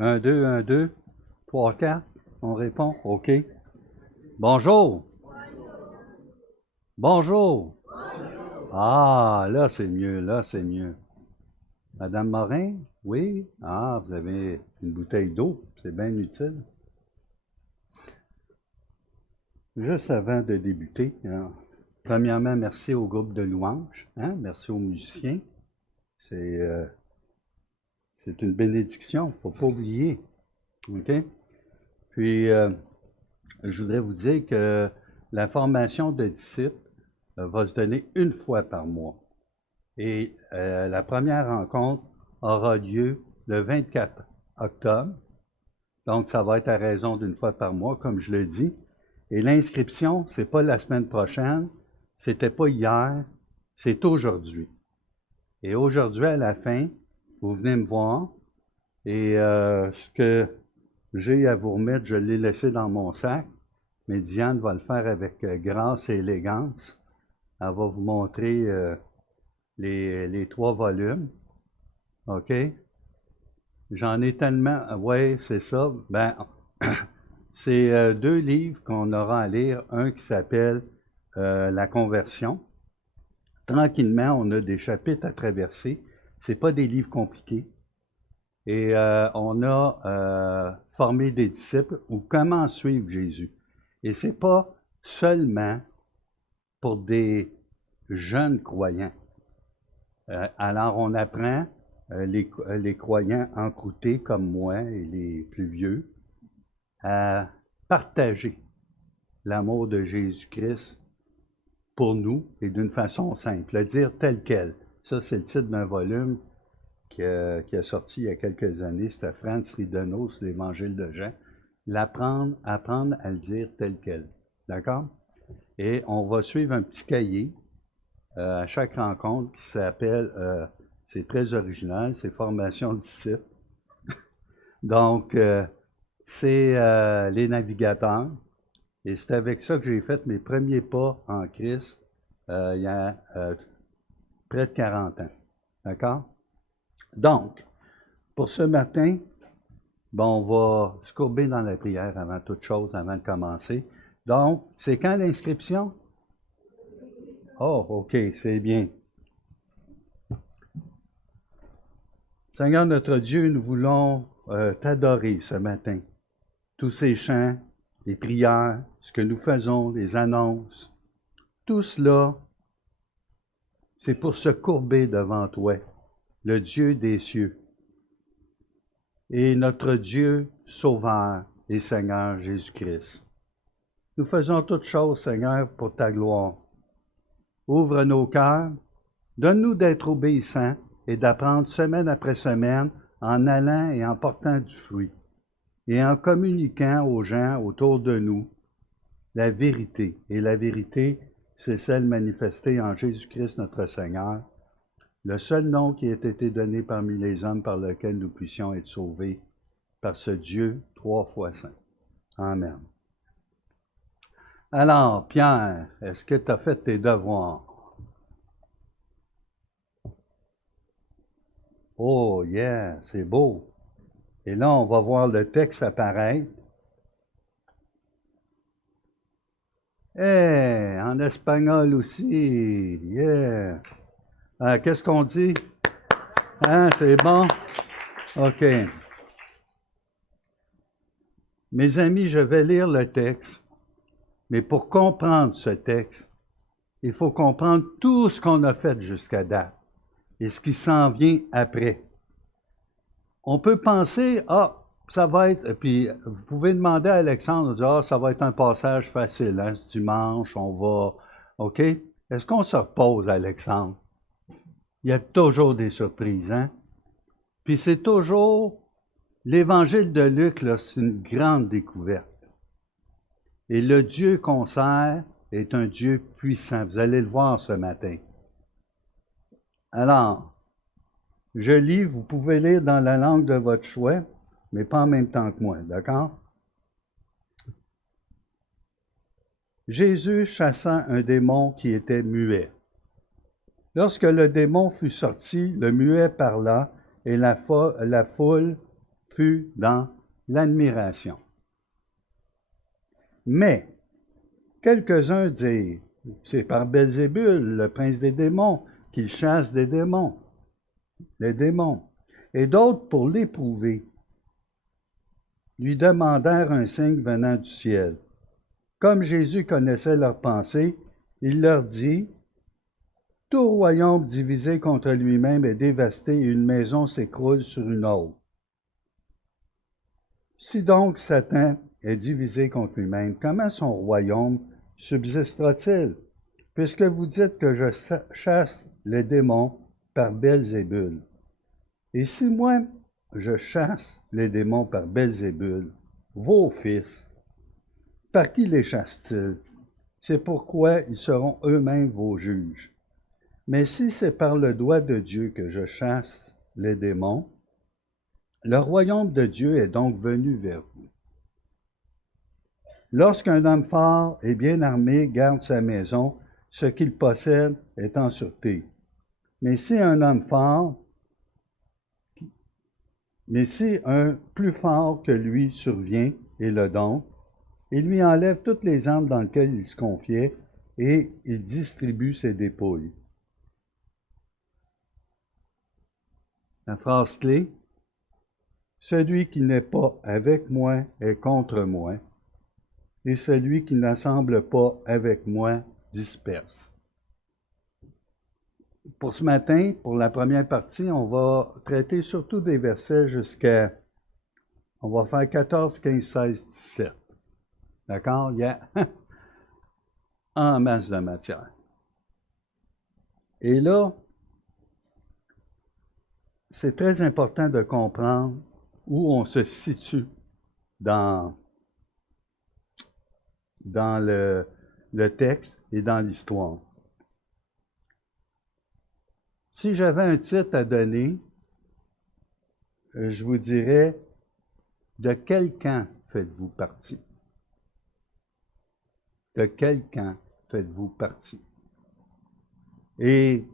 Un, deux, 3, 4. On répond. OK. Bonjour. Bonjour. Ah, là, c'est mieux. Là, c'est mieux. Madame Morin? Oui? Ah, vous avez une bouteille d'eau. C'est bien utile. Juste avant de débuter, premièrement, merci au groupe de louanges. Merci aux musiciens. C'est c'est une bénédiction. Il ne faut pas oublier. OK? Puis, je voudrais vous dire que la formation de disciples va se donner une fois par mois. Et la première rencontre aura lieu le 24 octobre. Donc, ça va être à raison d'une fois par mois, comme je le dis. Et l'inscription, c'est pas la semaine prochaine, c'était pas hier, c'est aujourd'hui. Et aujourd'hui, à la fin, vous venez me voir et ce que j'ai à vous remettre, je l'ai laissé dans mon sac, mais Diane va le faire avec grâce et élégance. Elle va vous montrer les 3 volumes. OK? J'en ai tellement. Oui, c'est ça. Ben, c'est 2 livres qu'on aura à lire. Un qui s'appelle La conversion. Tranquillement, on a des chapitres à traverser. C'est pas des livres compliqués. Et on a formé des disciples ou comment suivre Jésus. Et c'est pas seulement pour des jeunes croyants. Alors, on apprend les croyants encroutés comme moi et les plus vieux à partager l'amour de Jésus-Christ pour nous et d'une façon simple, le dire tel quel. Ça, c'est le titre d'un volume qui a sorti il y a quelques années. C'était Franz Ridenos, l'Évangile de Jean. Apprendre à le dire tel quel. D'accord? Et on va suivre un petit cahier à chaque rencontre qui s'appelle, c'est très original, c'est Formation disciples. Donc, c'est les navigateurs. Et c'est avec ça que j'ai fait mes premiers pas en Christ il y a près de 40 ans. D'accord? Donc, pour ce matin, bon, on va se courber dans la prière avant toute chose, avant de commencer. Donc, c'est quand l'inscription? Oh, OK, c'est bien. Seigneur notre Dieu, nous voulons t'adorer ce matin. Tous ces chants, les prières, ce que nous faisons, les annonces, tout cela, c'est pour se courber devant toi, le Dieu des cieux, et notre Dieu sauveur et Seigneur Jésus-Christ. Nous faisons toutes choses, Seigneur, pour ta gloire. Ouvre nos cœurs, donne-nous d'être obéissants et d'apprendre semaine après semaine en allant et en portant du fruit et en communiquant aux gens autour de nous la vérité. Et la vérité, c'est celle manifestée en Jésus-Christ notre Seigneur, le seul nom qui ait été donné parmi les hommes par lequel nous puissions être sauvés par ce Dieu 3 fois saint. Amen. Alors, Pierre, est-ce que tu as fait tes devoirs? Oh, yeah, c'est beau. Et là, on va voir le texte apparaître. Eh, en espagnol aussi. Yeah. Qu'est-ce qu'on dit? Hein, c'est bon? OK. Mes amis, je vais lire le texte, mais pour comprendre ce texte, il faut comprendre tout ce qu'on a fait jusqu'à date et ce qui s'en vient après. On peut penser, ça va être, puis vous pouvez demander à Alexandre, ça va être un passage facile, hein, ce dimanche, on va, OK? Est-ce qu'on se repose, Alexandre? Il y a toujours des surprises, hein? Puis c'est toujours, l'Évangile de Luc, là, c'est une grande découverte. Et le Dieu qu'on sert est un Dieu puissant. Vous allez le voir ce matin. Alors, je lis, vous pouvez lire dans la langue de votre choix, mais pas en même temps que moi, d'accord? Jésus chassa un démon qui était muet. Lorsque le démon fut sorti, le muet parla et la foule fut dans l'admiration. Mais, quelques-uns dirent, c'est par Belzébul, le prince des démons, qu'il chasse des démons, les démons. Et d'autres, pour l'éprouver, lui demandèrent un signe venant du ciel. Comme Jésus connaissait leurs pensées, il leur dit, « Tout royaume divisé contre lui-même est dévasté et une maison s'écroule sur une autre. Si donc Satan est divisé contre lui-même, comment son royaume subsistera-t-il? Puisque vous dites que je chasse les démons par Belzébul. Et si moi, je chasse les démons par Belzébul, vos fils, par qui les chassent-ils? C'est pourquoi ils seront eux-mêmes vos juges. Mais si c'est par le doigt de Dieu que je chasse les démons, le royaume de Dieu est donc venu vers vous. Lorsqu'un homme fort et bien armé garde sa maison, ce qu'il possède est en sûreté. Mais si un plus fort que lui survient et le dompte, il lui enlève toutes les armes dans lesquelles il se confiait et il distribue ses dépouilles. La phrase clé, celui qui n'est pas avec moi est contre moi, et celui qui n'assemble pas avec moi disperse. Pour ce matin, pour la première partie, on va traiter surtout des versets on va faire 14, 15, 16, 17. D'accord? Il y a en masse de matière. Et là, c'est très important de comprendre où on se situe dans le texte et dans l'histoire. Si j'avais un titre à donner, je vous dirais, de quel camp faites-vous partie? De quel camp faites-vous partie? Et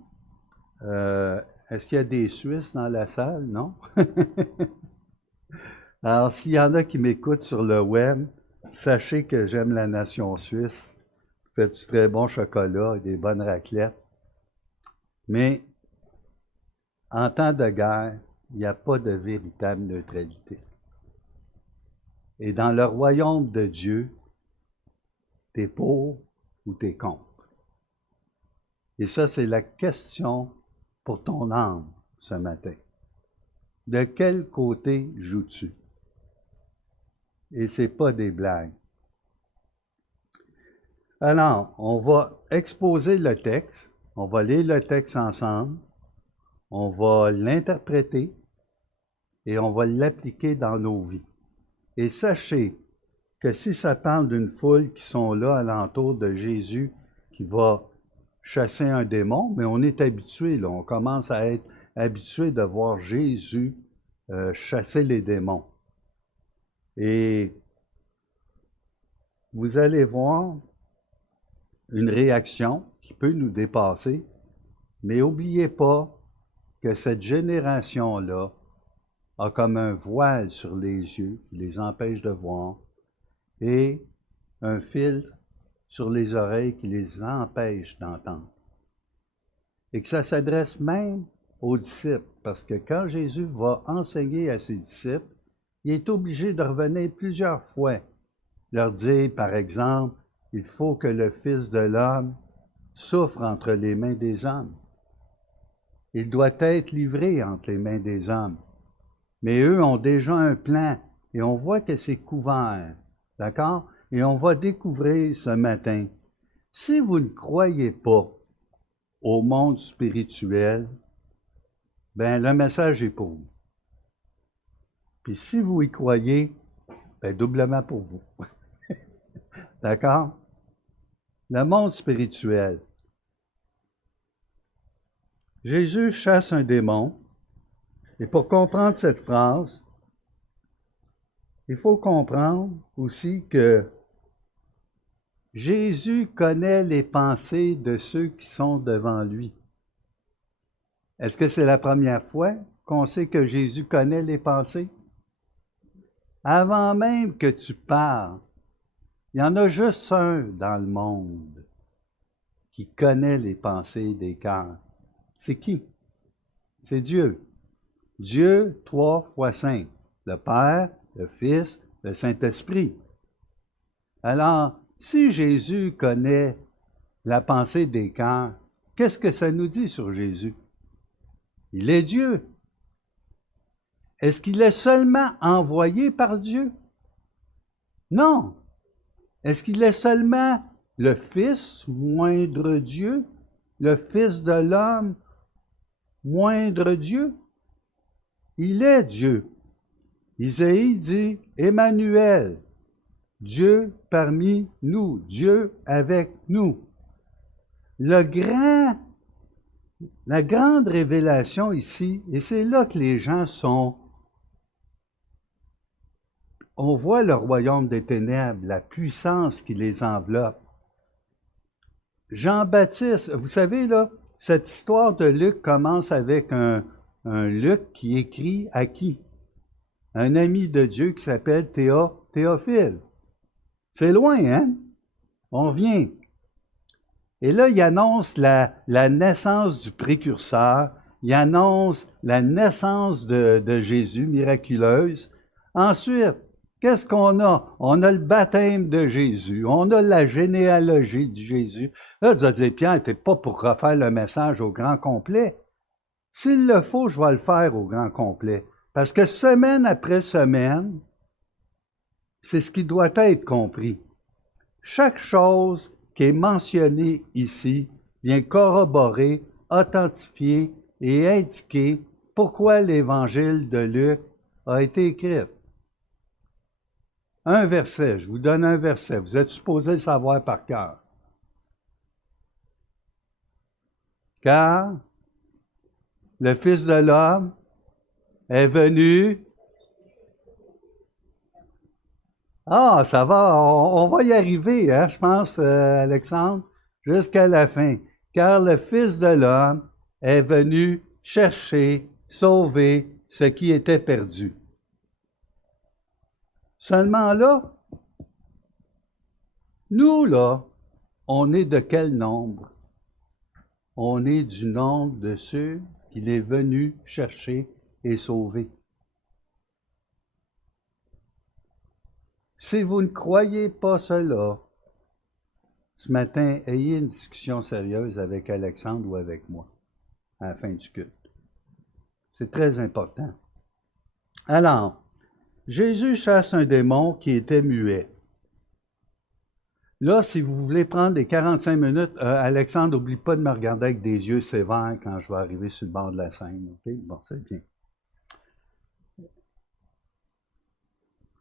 est-ce qu'il y a des Suisses dans la salle? Non? Alors, s'il y en a qui m'écoutent sur le web, sachez que j'aime la nation suisse. Fait du très bon chocolat et des bonnes raclettes. Mais en temps de guerre, il n'y a pas de véritable neutralité. Et dans le royaume de Dieu, t'es pour ou t'es contre. Et ça, c'est la question pour ton âme ce matin. De quel côté joues-tu? Et c'est pas des blagues. Alors, on va exposer le texte, on va lire le texte ensemble, on va l'interpréter et on va l'appliquer dans nos vies. Et sachez que si ça parle d'une foule qui sont là alentour de Jésus qui va chasser un démon, mais on est habitué, là, on commence à être habitué de voir Jésus chasser les démons. Et vous allez voir une réaction qui peut nous dépasser, mais n'oubliez pas que cette génération-là a comme un voile sur les yeux qui les empêche de voir et un filtre sur les oreilles qui les empêche d'entendre. Et que ça s'adresse même aux disciples, parce que quand Jésus va enseigner à ses disciples, il est obligé de revenir plusieurs fois, leur dire, par exemple, il faut que le Fils de l'homme souffre entre les mains des hommes. Il doit être livré entre les mains des hommes. Mais eux ont déjà un plan et on voit que c'est couvert. D'accord? Et on va découvrir ce matin, si vous ne croyez pas au monde spirituel, ben le message est pour vous. Puis si vous y croyez, ben doublement pour vous. D'accord? Le monde spirituel. Jésus chasse un démon. Et pour comprendre cette phrase, il faut comprendre aussi que Jésus connaît les pensées de ceux qui sont devant lui. Est-ce que c'est la première fois qu'on sait que Jésus connaît les pensées? Avant même que tu parles, il y en a juste un dans le monde qui connaît les pensées des cœurs. C'est qui? C'est Dieu. Dieu, 3 fois 5. Le Père, le Fils, le Saint-Esprit. Alors, si Jésus connaît la pensée des cœurs, qu'est-ce que ça nous dit sur Jésus? Il est Dieu. Est-ce qu'il est seulement envoyé par Dieu? Non. Est-ce qu'il est seulement le Fils, moindre Dieu, le Fils de l'homme, moindre Dieu? Il est Dieu. Isaïe dit Emmanuel, Dieu parmi nous, Dieu avec nous. La grande révélation ici, et c'est là que les gens sont, on voit le royaume des ténèbres, la puissance qui les enveloppe. Jean-Baptiste, vous savez, là, cette histoire de Luc commence avec un Luc qui écrit à qui? Un ami de Dieu qui s'appelle Théophile. C'est loin, hein? On vient. Et là, il annonce la naissance du précurseur, il annonce la naissance de Jésus, miraculeuse. Ensuite, qu'est-ce qu'on a? On a le baptême de Jésus, on a la généalogie de Jésus. Là, tu vas dire, Pierre, t'es pas pour refaire le message au grand complet. S'il le faut, je vais le faire au grand complet. Parce que semaine après semaine, c'est ce qui doit être compris. Chaque chose qui est mentionnée ici vient corroborer, authentifier et indiquer pourquoi l'évangile de Luc a été écrit. Un verset, je vous donne un verset, vous êtes supposé le savoir par cœur. Car le Fils de l'homme est venu. Ah, ça va, on va y arriver, hein, je pense, Alexandre, jusqu'à la fin. Car le Fils de l'homme est venu chercher, sauver ce qui était perdu. Seulement là, nous, là, on est de quel nombre? On est du nombre de ceux qu'il est venu chercher et sauver. Si vous ne croyez pas cela, ce matin, ayez une discussion sérieuse avec Alexandre ou avec moi à la fin du culte. C'est très important. Alors, Jésus chasse un démon qui était muet. Là, si vous voulez prendre des 45 minutes, Alexandre, n'oublie pas de me regarder avec des yeux sévères quand je vais arriver sur le bord de la scène. Okay? Bon, c'est bien.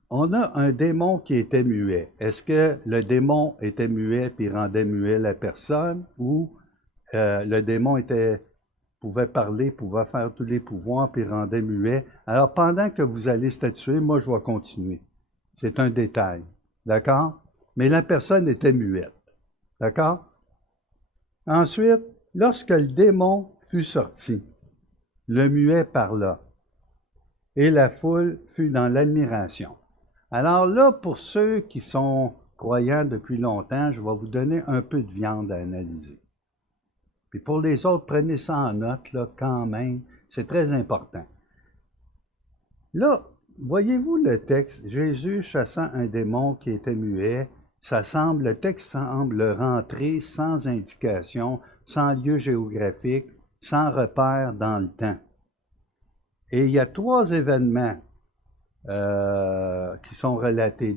On a un démon qui était muet. Est-ce que le démon était muet puis rendait muet la personne ou le démon pouvait parler, pouvait faire tous les pouvoirs puis rendait muet? Alors, pendant que vous allez statuer, moi, je vais continuer. C'est un détail. D'accord? Mais la personne était muette. D'accord? Ensuite, lorsque le démon fut sorti, le muet parla et la foule fut dans l'admiration. Alors là, pour ceux qui sont croyants depuis longtemps, je vais vous donner un peu de viande à analyser. Puis pour les autres, prenez ça en note, là, quand même. C'est très important. Là, voyez-vous le texte, Jésus chassant un démon qui était muet, le texte semble rentrer sans indication, sans lieu géographique, sans repère dans le temps. Et il y a 3 événements qui sont relatés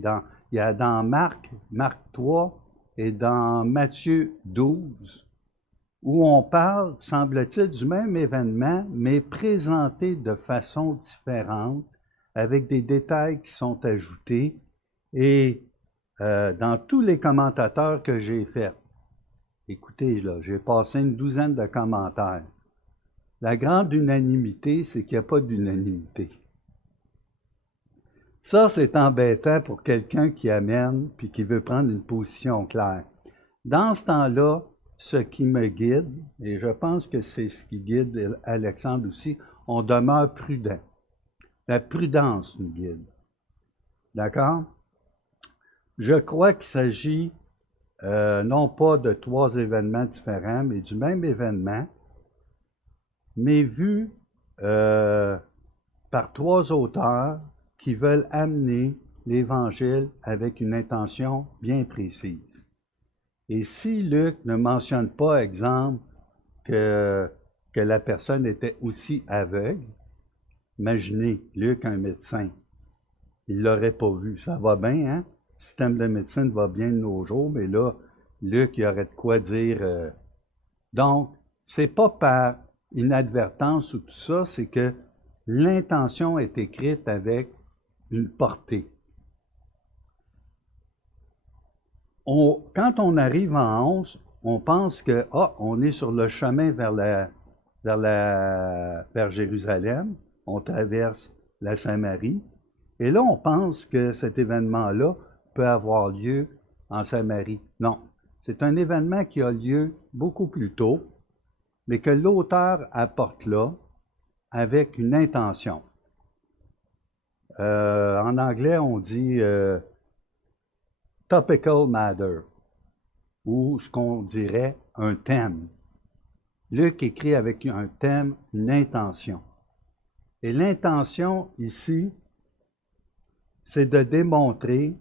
il y a dans Marc 3 et dans Matthieu 12, où on parle, semble-t-il, du même événement, mais présenté de façon différente, avec des détails qui sont ajoutés. Et dans tous les commentateurs que j'ai faits, écoutez, là, j'ai passé une douzaine de commentaires. La grande unanimité, c'est qu'il n'y a pas d'unanimité. Ça, c'est embêtant pour quelqu'un qui amène puis qui veut prendre une position claire. Dans ce temps-là, ce qui me guide, et je pense que c'est ce qui guide Alexandre aussi, on demeure prudent. La prudence nous guide. D'accord? Je crois qu'il s'agit non pas de 3 événements différents, mais du même événement, mais vu par 3 auteurs qui veulent amener l'Évangile avec une intention bien précise. Et si Luc ne mentionne pas, exemple, que la personne était aussi aveugle, imaginez, Luc, un médecin, il ne l'aurait pas vu. Ça va bien, hein? Le système de médecine va bien de nos jours, mais là, Luc, il aurait de quoi dire. Donc, c'est pas par inadvertance ou tout ça, c'est que l'intention est écrite avec une portée. Quand on arrive en 11, on pense que on est sur le chemin vers Jérusalem, on traverse la Samarie, et là on pense que cet événement-là peut avoir lieu en Samarie. Non, c'est un événement qui a lieu beaucoup plus tôt, mais que l'auteur apporte là avec une intention. En anglais, on dit topical matter, ou ce qu'on dirait un thème. Luc écrit avec un thème, une intention. Et l'intention ici, c'est de démontrer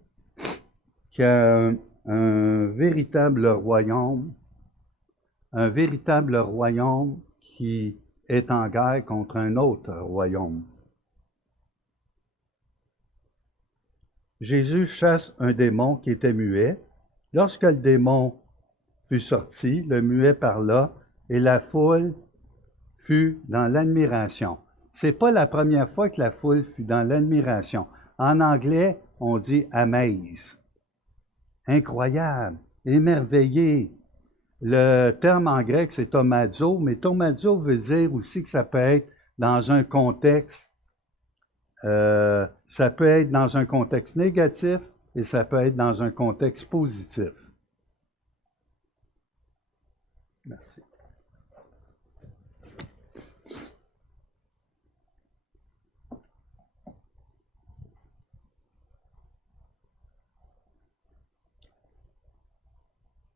qu'il y a un véritable royaume qui est en guerre contre un autre royaume. Jésus chasse un démon qui était muet. Lorsque le démon fut sorti, le muet parla et la foule fut dans l'admiration. C'est pas la première fois que la foule fut dans l'admiration. En anglais, on dit amaze. Incroyable, émerveillé. Le terme en grec, c'est tomazo, mais tomazo veut dire aussi que ça peut être dans un contexte, négatif et ça peut être dans un contexte positif. Merci.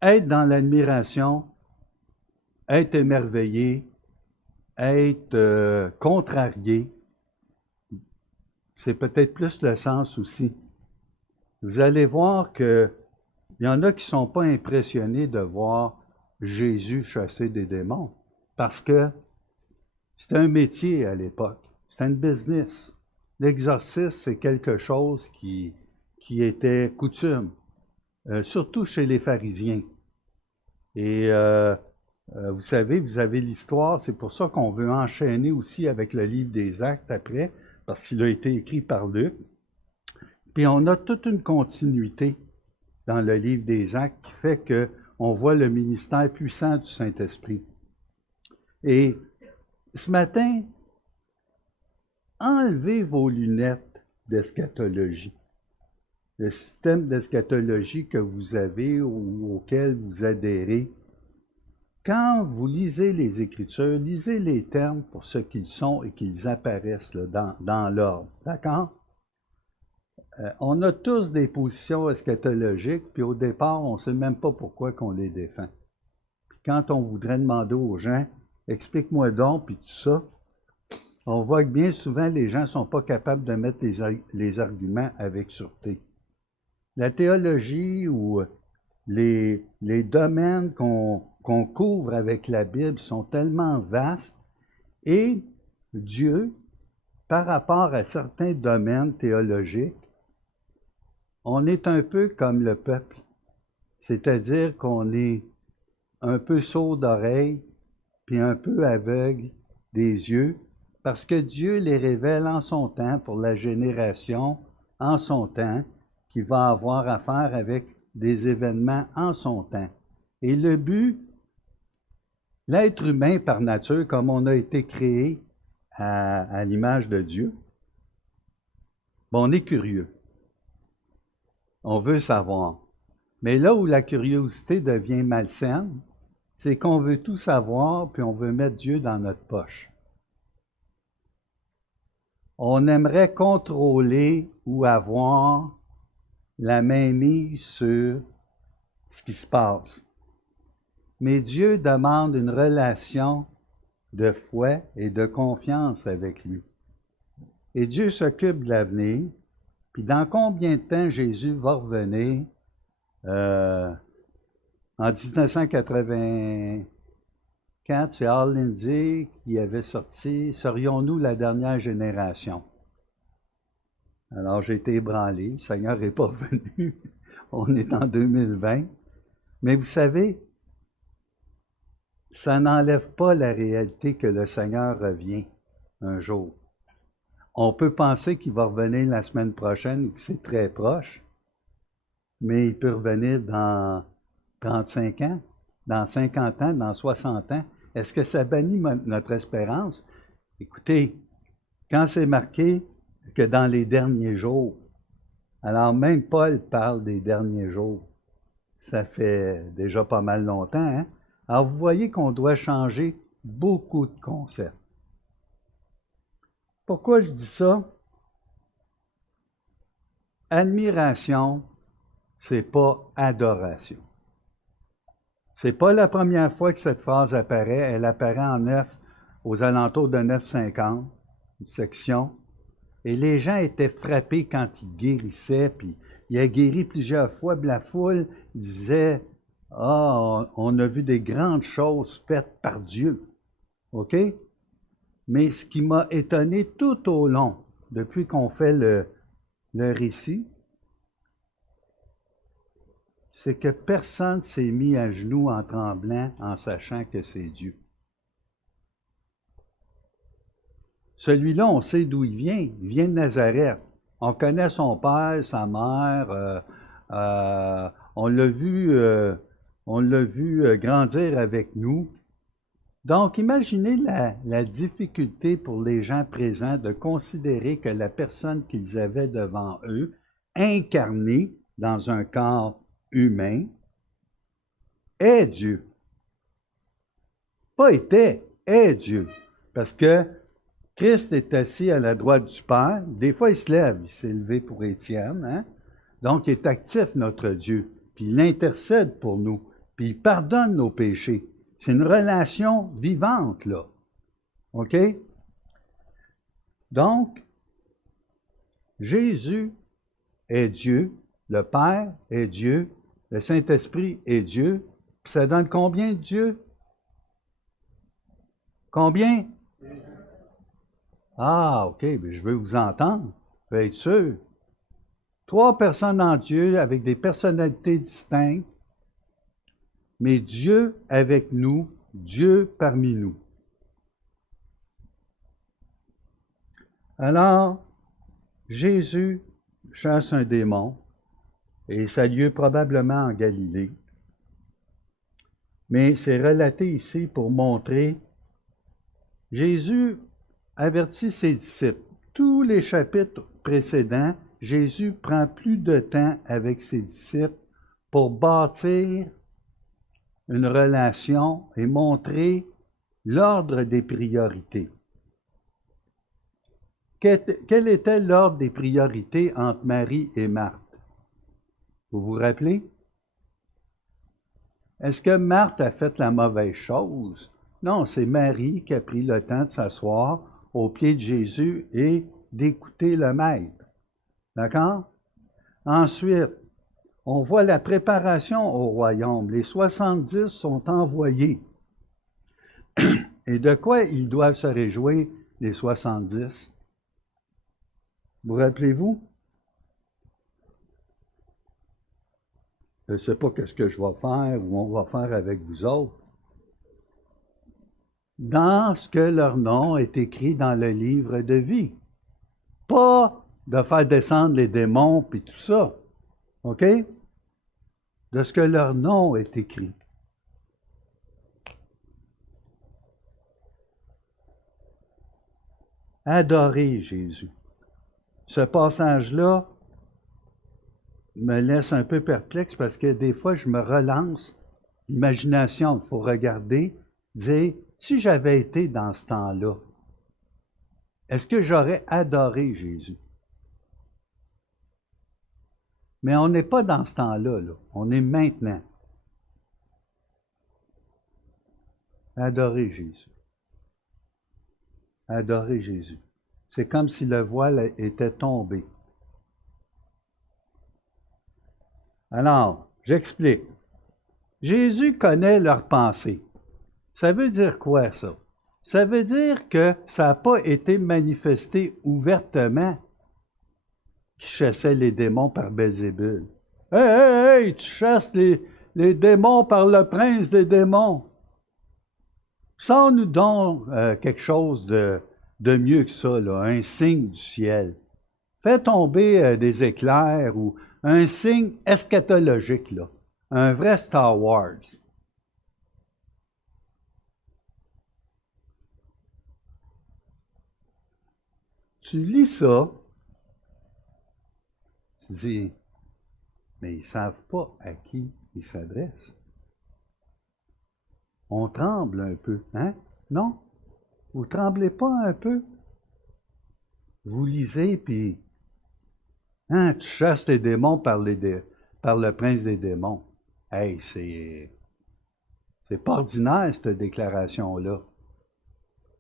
Être dans l'admiration, être émerveillé, être contrarié, c'est peut-être plus le sens aussi. Vous allez voir qu'il y en a qui ne sont pas impressionnés de voir Jésus chasser des démons, parce que c'était un métier à l'époque, c'était un business. L'exorcisme, c'est quelque chose qui était coutume, surtout chez les pharisiens. Et vous savez, vous avez l'histoire, c'est pour ça qu'on veut enchaîner aussi avec le livre des Actes après, parce qu'il a été écrit par Luc. Puis on a toute une continuité dans le livre des Actes qui fait qu'on voit le ministère puissant du Saint-Esprit. Et ce matin, enlevez vos lunettes d'eschatologie. Le système d'eschatologie que vous avez ou auquel vous adhérez. Quand vous lisez les Écritures, lisez les termes pour ce qu'ils sont et qu'ils apparaissent là, dans l'ordre. D'accord? On a tous des positions eschatologiques, puis au départ, on ne sait même pas pourquoi qu'on les défend. Puis quand on voudrait demander aux gens, explique-moi donc, puis tout ça, on voit que bien souvent, les gens ne sont pas capables de mettre les arguments avec sûreté. La théologie ou les domaines qu'on couvre avec la Bible sont tellement vastes et Dieu, par rapport à certains domaines théologiques, on est un peu comme le peuple, c'est-à-dire qu'on est un peu sourd d'oreille puis un peu aveugle des yeux, parce que Dieu les révèle en son temps pour la génération, en son temps, qui va avoir affaire avec des événements en son temps. Et le but, l'être humain par nature, comme on a été créé à l'image de Dieu, on est curieux. On veut savoir. Mais là où la curiosité devient malsaine, c'est qu'on veut tout savoir, puis on veut mettre Dieu dans notre poche. on aimerait contrôler ou avoir la mainmise sur ce qui se passe. Mais Dieu demande une relation de foi et de confiance avec lui. Et Dieu s'occupe de l'avenir. Puis dans combien de temps Jésus va revenir? En 1984, c'est Hal Lindsey qui avait sorti « Serions-nous la dernière génération? » Alors j'ai été ébranlé, le Seigneur n'est pas revenu. On est en 2020. Mais vous savez, ça n'enlève pas la réalité que le Seigneur revient un jour. On peut penser qu'il va revenir la semaine prochaine ou que c'est très proche, mais il peut revenir dans 35 ans, dans 50 ans, dans 60 ans. Est-ce que ça bannit notre espérance? Écoutez, quand c'est marqué que dans les derniers jours, alors même Paul parle des derniers jours, ça fait déjà pas mal longtemps, hein? Alors vous voyez qu'on doit changer beaucoup de concepts. Pourquoi je dis ça? Admiration, c'est pas adoration. C'est pas la première fois que cette phrase apparaît. Elle apparaît en 9, aux alentours de 9,50, une section. Et les gens étaient frappés quand il guérissait, puis il a guéri plusieurs fois. La foule disait « Ah, on a vu des grandes choses faites par Dieu. » OK? Mais ce qui m'a étonné tout au long, depuis qu'on fait le récit, c'est que personne ne s'est mis à genoux en tremblant en sachant que c'est Dieu. Celui-là, on sait d'où il vient. Il vient de Nazareth. On connaît son père, sa mère. On l'a vu grandir avec nous. Donc, imaginez la difficulté pour les gens présents de considérer que la personne qu'ils avaient devant eux, incarnée dans un corps humain, est Dieu. Pas était, est Dieu. Parce que Christ est assis à la droite du Père. Des fois, il se lève. Il s'est levé pour Étienne. Hein? Donc, il est actif, notre Dieu. Puis, il intercède pour nous. Puis, il pardonne nos péchés. C'est une relation vivante, là. OK? Donc, Jésus est Dieu. Le Père est Dieu. Le Saint-Esprit est Dieu. Puis, ça donne combien de Dieu? Combien? Ah, OK, mais je veux vous entendre. Je veux être sûr. 3 personnes en Dieu avec des personnalités distinctes, mais Dieu avec nous, Dieu parmi nous. Alors, Jésus chasse un démon, et ça a lieu probablement en Galilée. Mais c'est relaté ici pour montrer, Jésus avertit ses disciples. Tous les chapitres précédents, Jésus prend plus de temps avec ses disciples pour bâtir une relation et montrer l'ordre des priorités. Quel était l'ordre des priorités entre Marie et Marthe? Vous vous rappelez? Est-ce que Marthe a fait la mauvaise chose? Non, c'est Marie qui a pris le temps de s'asseoir aux pieds de Jésus et d'écouter le Maître. D'accord? Ensuite, on voit la préparation au royaume. Les 70 sont envoyés. Et de quoi ils doivent se réjouir, les 70? Vous rappelez-vous? Je ne sais pas ce que je vais faire ou on va faire avec vous autres. Dans ce que leur nom est écrit dans le livre de vie. Pas de faire descendre les démons puis tout ça. OK? De ce que leur nom est écrit. Adorer Jésus. Ce passage-là me laisse un peu perplexe parce que des fois, je me relance. Imagination, il faut regarder, dire, si j'avais été dans ce temps-là, Est-ce que j'aurais adoré Jésus? Mais on n'est pas dans ce temps-là, là. On est maintenant. Adorer Jésus. Adorer Jésus. C'est comme si le voile était tombé. Alors, j'explique. Jésus connaît leurs pensées. Ça veut dire quoi, ça? Ça veut dire que ça n'a pas été manifesté ouvertement qu'il chassait les démons par Belzébul. Hey, hey, hey, tu chasses les démons par le prince des démons. Sors-nous donc quelque chose de mieux que ça, là, un signe du ciel. Fais tomber des éclairs ou un signe eschatologique, là, un vrai Star Wars. Tu lis ça, tu dis, mais ils ne savent pas à qui ils s'adressent. On tremble un peu, hein? Non? Vous tremblez pas un peu? Vous lisez, puis hein, tu chasses les démons par le prince des démons. Hey, c'est pas ordinaire, cette déclaration-là.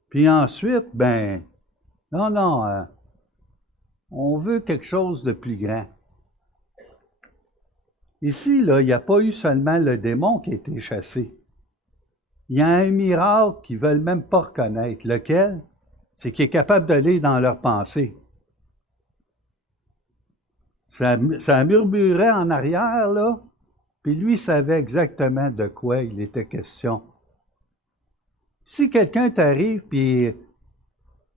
Puis ensuite, ben, non, on veut quelque chose de plus grand. Ici, là, il n'y a pas eu seulement le démon qui a été chassé. Il y a un miracle qu'ils ne veulent même pas reconnaître. Lequel? C'est qu'il est capable de lire dans leurs pensées. Ça murmurait en arrière, là, puis lui savait exactement de quoi il était question. Si quelqu'un t'arrive, puis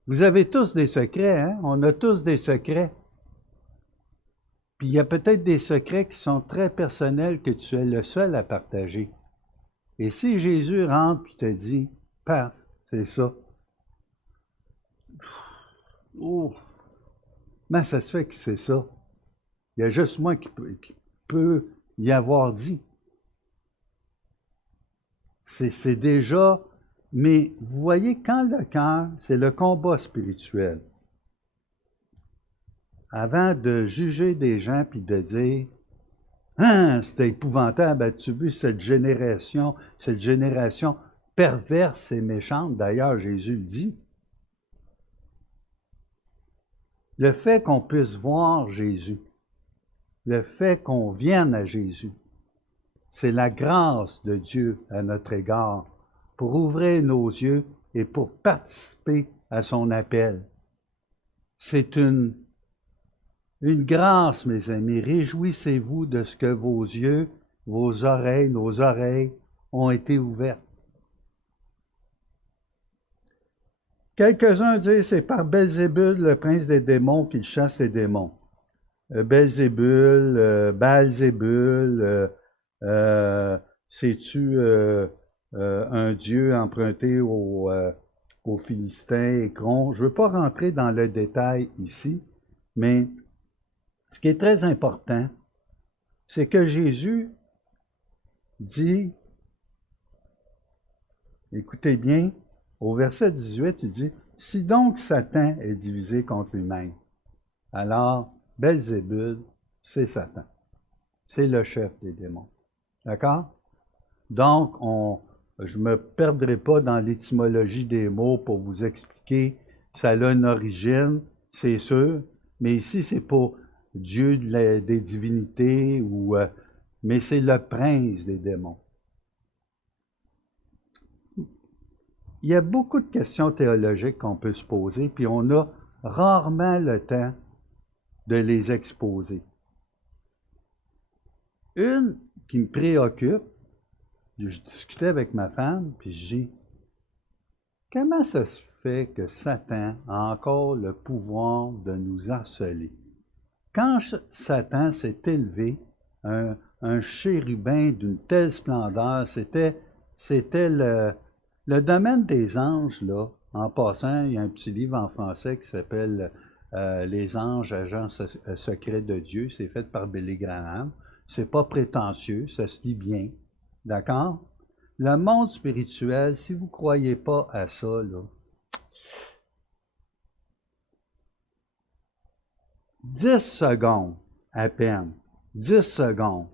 vous avez tous des secrets, hein? On a tous des secrets. Puis il y a peut-être des secrets qui sont très personnels que tu es le seul à partager. Et si Jésus rentre et te dit, paf, c'est ça. Oh, mais ça se fait que c'est ça. Il y a juste moi qui peut y avoir dit. C'est déjà, mais vous voyez, quand le cœur, c'est le combat spirituel. Avant de juger des gens puis de dire, ah, c'était épouvantable, as-tu vu cette génération perverse et méchante? D'ailleurs, Jésus le dit. Le fait qu'on puisse voir Jésus, le fait qu'on vienne à Jésus, c'est la grâce de Dieu à notre égard pour ouvrir nos yeux et pour participer à son appel. C'est une grâce, mes amis. Réjouissez-vous de ce que vos yeux, vos oreilles, nos oreilles ont été ouvertes. Quelques-uns disent c'est par Belzébul, le prince des démons, qu'il chasse les démons. Belzébul, Baalzébul, c'est-tu un dieu emprunté aux Philistins et Cron? Je ne veux pas rentrer dans le détail ici, mais ce qui est très important, c'est que Jésus dit, écoutez bien, au verset 18, il dit, si donc Satan est divisé contre lui-même, alors Belzébul, c'est Satan. C'est le chef des démons. D'accord? Donc, je ne me perdrai pas dans l'étymologie des mots pour vous expliquer. Ça a une origine, c'est sûr, mais ici, c'est pour Dieu des divinités, mais c'est le prince des démons. Il y a beaucoup de questions théologiques qu'on peut se poser, puis on a rarement le temps de les exposer. Une qui me préoccupe, je discutais avec ma femme, puis je dis, comment ça se fait que Satan a encore le pouvoir de nous harceler? Quand Satan s'est élevé, un chérubin d'une telle splendeur, c'était le domaine des anges, là. En passant, il y a un petit livre en français qui s'appelle Les anges, agents secrets de Dieu. C'est fait par Billy Graham. C'est pas prétentieux, ça se lit bien. D'accord? Le monde spirituel, si vous ne croyez pas à ça, là, 10 secondes à peine, 10 secondes,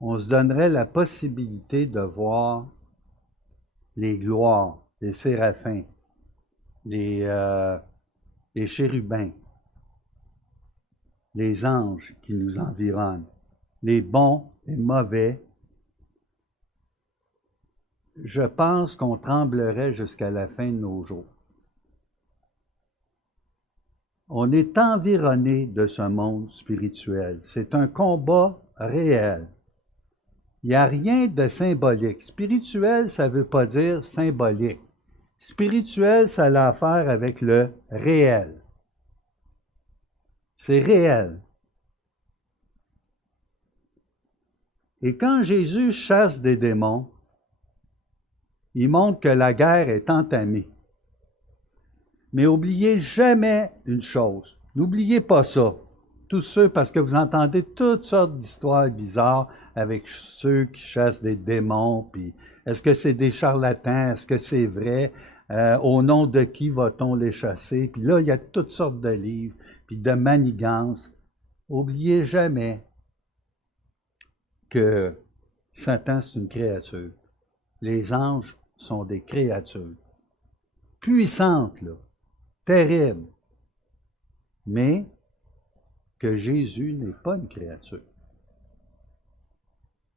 on se donnerait la possibilité de voir les gloires, les séraphins, les chérubins, les anges qui nous environnent, les bons et mauvais. Je pense qu'on tremblerait jusqu'à la fin de nos jours. On est environné de ce monde spirituel. C'est un combat réel. Il n'y a rien de symbolique. Spirituel, ça ne veut pas dire symbolique. Spirituel, ça a affaire avec le réel. C'est réel. Et quand Jésus chasse des démons, il montre que la guerre est entamée. Mais n'oubliez jamais une chose. N'oubliez pas ça. Tous ceux, parce que vous entendez toutes sortes d'histoires bizarres avec ceux qui chassent des démons, puis est-ce que c'est des charlatans, est-ce que c'est vrai, au nom de qui va-t-on les chasser, puis là, il y a toutes sortes de livres, puis de manigances. N'oubliez jamais que Satan, c'est une créature. Les anges sont des créatures. Puissantes, là, terribles. Mais que Jésus n'est pas une créature.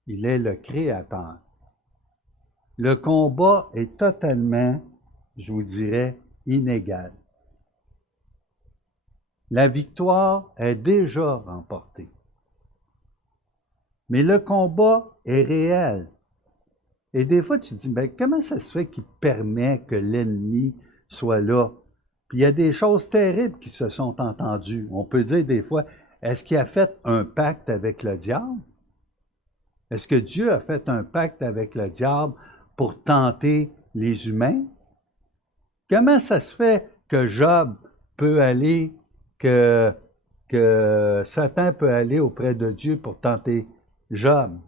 Il est le Créateur. Le combat est totalement, je vous dirais, inégal. La victoire est déjà remportée. Mais le combat est réel. Et des fois, tu te dis, ben, comment ça se fait qu'il permet que l'ennemi soit là? Puis il y a des choses terribles qui se sont entendues. On peut dire des fois, est-ce qu'il a fait un pacte avec le diable? Est-ce que Dieu a fait un pacte avec le diable pour tenter les humains? Comment ça se fait que Job peut aller, que Satan peut aller auprès de Dieu pour tenter Job?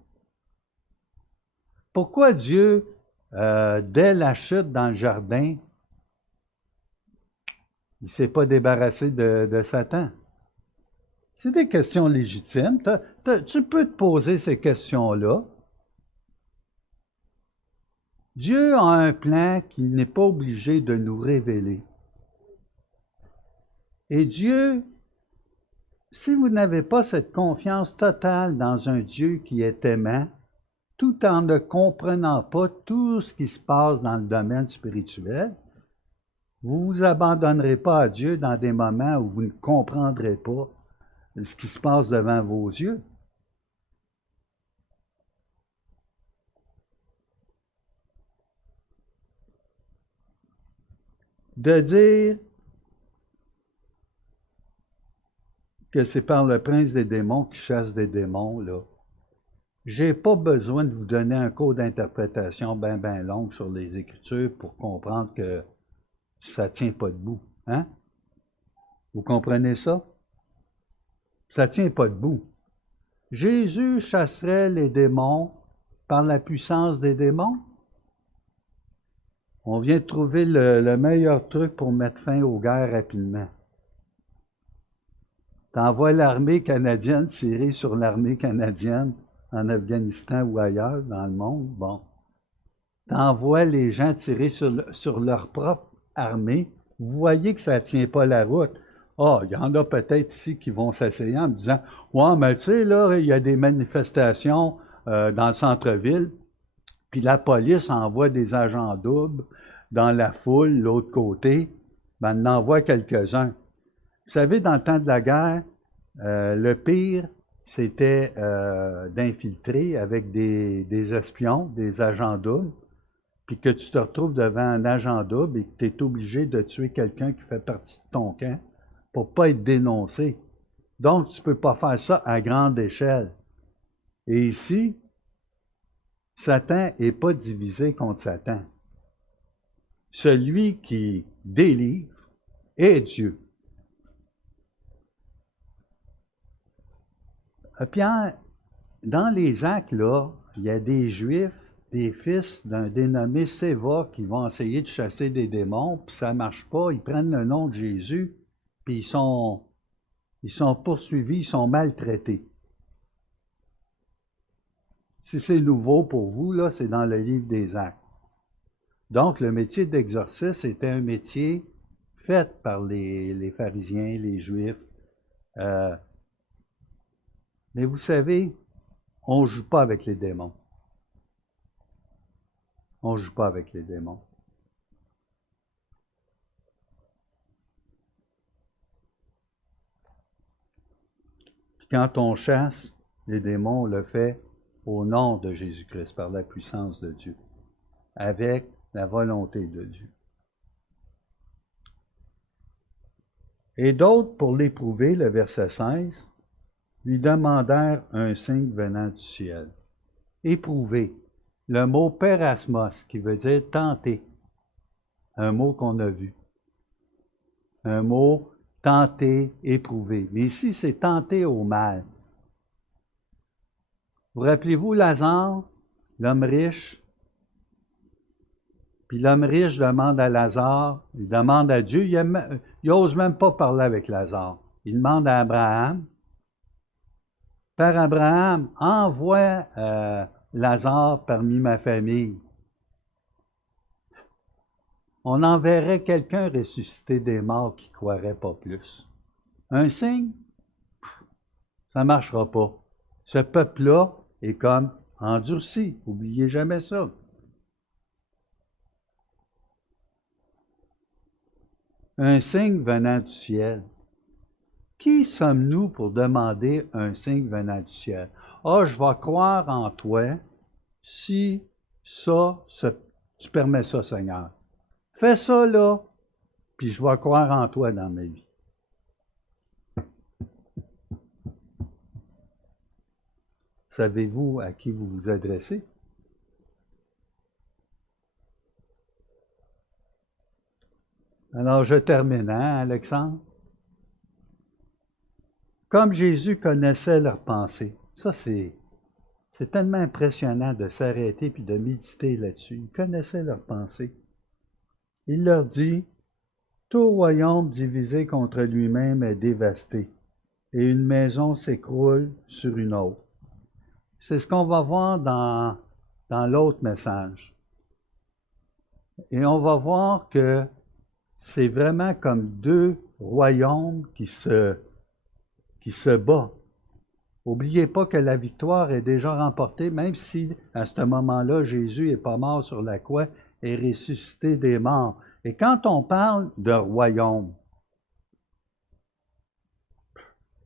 Pourquoi Dieu, dès la chute dans le jardin, il ne s'est pas débarrassé de Satan? C'est des questions légitimes. Tu peux te poser ces questions-là. Dieu a un plan qu'il n'est pas obligé de nous révéler. Et Dieu, si vous n'avez pas cette confiance totale dans un Dieu qui est aimant, tout en ne comprenant pas tout ce qui se passe dans le domaine spirituel, vous ne vous abandonnerez pas à Dieu dans des moments où vous ne comprendrez pas ce qui se passe devant vos yeux. De dire que c'est par le prince des démons qui chasse des démons, là, j'ai pas besoin de vous donner un cours d'interprétation bien long sur les Écritures pour comprendre que ça ne tient pas debout. Hein? Vous comprenez ça? Ça ne tient pas debout. Jésus chasserait les démons par la puissance des démons? On vient de trouver le meilleur truc pour mettre fin aux guerres rapidement. T'envoies l'armée canadienne tirer sur l'armée canadienne en Afghanistan ou ailleurs dans le monde. Bon. T'envoies les gens tirer sur leur propre armée. Vous voyez que ça ne tient pas la route. Ah, il y en a peut-être ici qui vont s'essayer en me disant « Ouais, mais tu sais, là, il y a des manifestations dans le centre-ville, puis la police envoie des agents doubles dans la foule, l'autre côté. Ben, elle en envoie quelques-uns. » Vous savez, dans le temps de la guerre, le pire, c'était d'infiltrer avec des espions, des agents doubles, puis que tu te retrouves devant un agent double et que tu es obligé de tuer quelqu'un qui fait partie de ton camp pour ne pas être dénoncé. Donc, tu ne peux pas faire ça à grande échelle. Et ici, Satan n'est pas divisé contre Satan. Celui qui délivre est Dieu. Pierre, dans les actes, là, il y a des Juifs, des fils d'un dénommé Séva qui vont essayer de chasser des démons, puis ça ne marche pas, ils prennent le nom de Jésus, puis ils sont poursuivis, ils sont maltraités. Si c'est nouveau pour vous, là, c'est dans le livre des Actes. Donc, le métier d'exorciste était un métier fait par les pharisiens, les Juifs. Mais vous savez, on ne joue pas avec les démons. On ne joue pas avec les démons. Puis quand on chasse les démons, on le fait au nom de Jésus-Christ, par la puissance de Dieu, avec la volonté de Dieu. Et d'autres, pour l'éprouver, le verset 16, lui demandèrent un signe venant du ciel. Éprouver. Le mot pérasmos, qui veut dire tenter. Un mot qu'on a vu. Un mot tenter, éprouver. Mais ici, c'est tenter au mal. Vous rappelez-vous Lazare, l'homme riche? Puis l'homme riche demande à Lazare, il demande à Dieu, il n'ose même pas parler avec Lazare. Il demande à Abraham, Père Abraham, envoie Lazare parmi ma famille. On enverrait quelqu'un ressusciter des morts qui ne croirait pas plus. Un signe? Ça ne marchera pas. Ce peuple-là est comme endurci. N'oubliez jamais ça. Un signe venant du ciel. Qui sommes-nous pour demander un signe venant du ciel? Ah, je vais croire en toi si tu permets ça, Seigneur. Fais ça là, puis je vais croire en toi dans ma vie. Savez-vous à qui vous vous adressez? Alors, je termine, hein, Alexandre? Comme Jésus connaissait leurs pensées. Ça, c'est tellement impressionnant de s'arrêter puis de méditer là-dessus. Il connaissait leurs pensées. Il leur dit, « Tout royaume divisé contre lui-même est dévasté, et une maison s'écroule sur une autre. » C'est ce qu'on va voir dans l'autre message. Et on va voir que c'est vraiment comme deux royaumes qui se battent. N'oubliez pas que la victoire est déjà remportée, même si à ce moment-là, Jésus n'est pas mort sur la croix et ressuscité des morts. Et quand on parle de royaume,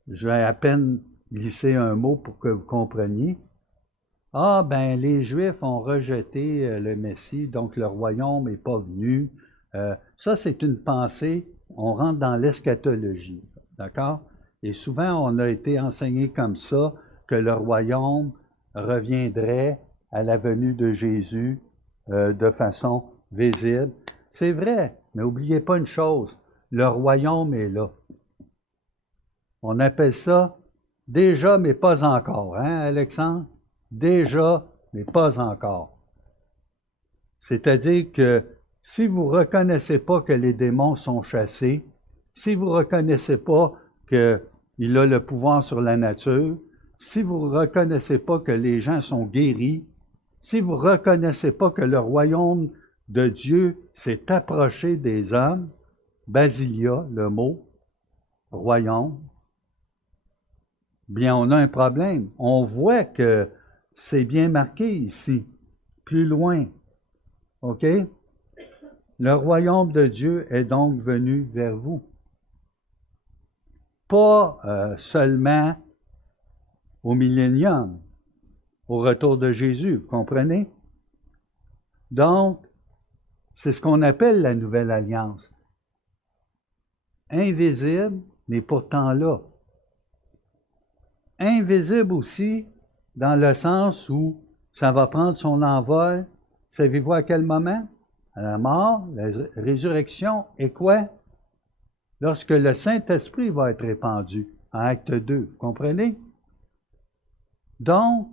je vais à peine glisser un mot pour que vous compreniez. Ah, ben, les Juifs ont rejeté le Messie, donc le royaume n'est pas venu. Ça, c'est une pensée, on rentre dans l'eschatologie, d'accord? Et souvent, on a été enseigné comme ça, que le royaume reviendrait à la venue de Jésus de façon visible. C'est vrai, mais n'oubliez pas une chose, le royaume est là. On appelle ça déjà, mais pas encore, hein, Alexandre? Déjà, mais pas encore. C'est-à-dire que si vous ne reconnaissez pas que les démons sont chassés, si vous ne reconnaissez pas qu'il a le pouvoir sur la nature, si vous ne reconnaissez pas que les gens sont guéris, si vous ne reconnaissez pas que le royaume de Dieu s'est approché des hommes, basilia, le mot, royaume, bien on a un problème. On voit que c'est bien marqué ici, plus loin. OK? Le royaume de Dieu est donc venu vers vous. Pas seulement au millénium, au retour de Jésus, vous comprenez? Donc, c'est ce qu'on appelle la nouvelle alliance. Invisible, mais pourtant là. Invisible aussi, dans le sens où ça va prendre son envol. Savez-vous à quel moment? À la mort, la résurrection et quoi? Lorsque le Saint-Esprit va être répandu, en acte 2, vous comprenez? Donc,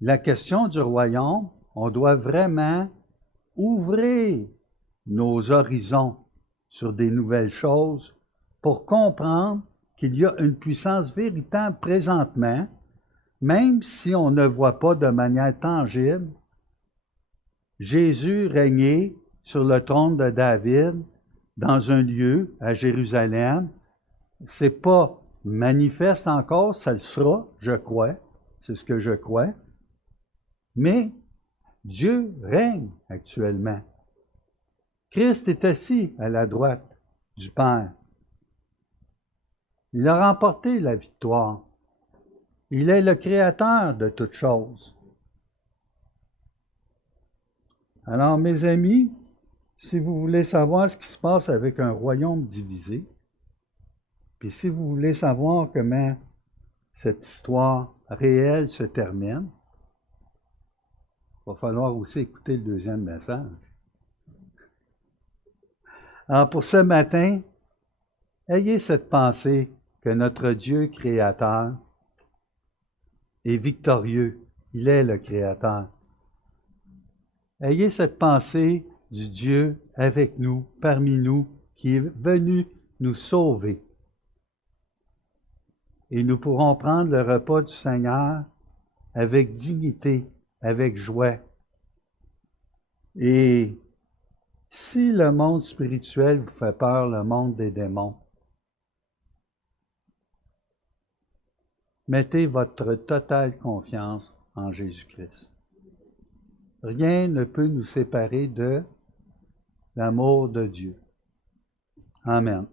la question du royaume, on doit vraiment ouvrir nos horizons sur des nouvelles choses pour comprendre qu'il y a une puissance véritable présentement, même si on ne voit pas de manière tangible. Jésus régnait sur le trône de David dans un lieu à Jérusalem. C'est pas manifeste encore, ça le sera, je crois. C'est ce que je crois. Mais Dieu règne actuellement. Christ est assis à la droite du Père. Il a remporté la victoire. Il est le créateur de toutes choses. Alors, mes amis, si vous voulez savoir ce qui se passe avec un royaume divisé, puis si vous voulez savoir comment cette histoire réelle se termine, il va falloir aussi écouter le deuxième message. Alors, pour ce matin, ayez cette pensée que notre Dieu créateur est victorieux. Il est le créateur. Ayez cette pensée du Dieu avec nous, parmi nous, qui est venu nous sauver. Et nous pourrons prendre le repas du Seigneur avec dignité, avec joie. Et si le monde spirituel vous fait peur, le monde des démons, mettez votre totale confiance en Jésus-Christ. Rien ne peut nous séparer de l'amour de Dieu. Amen.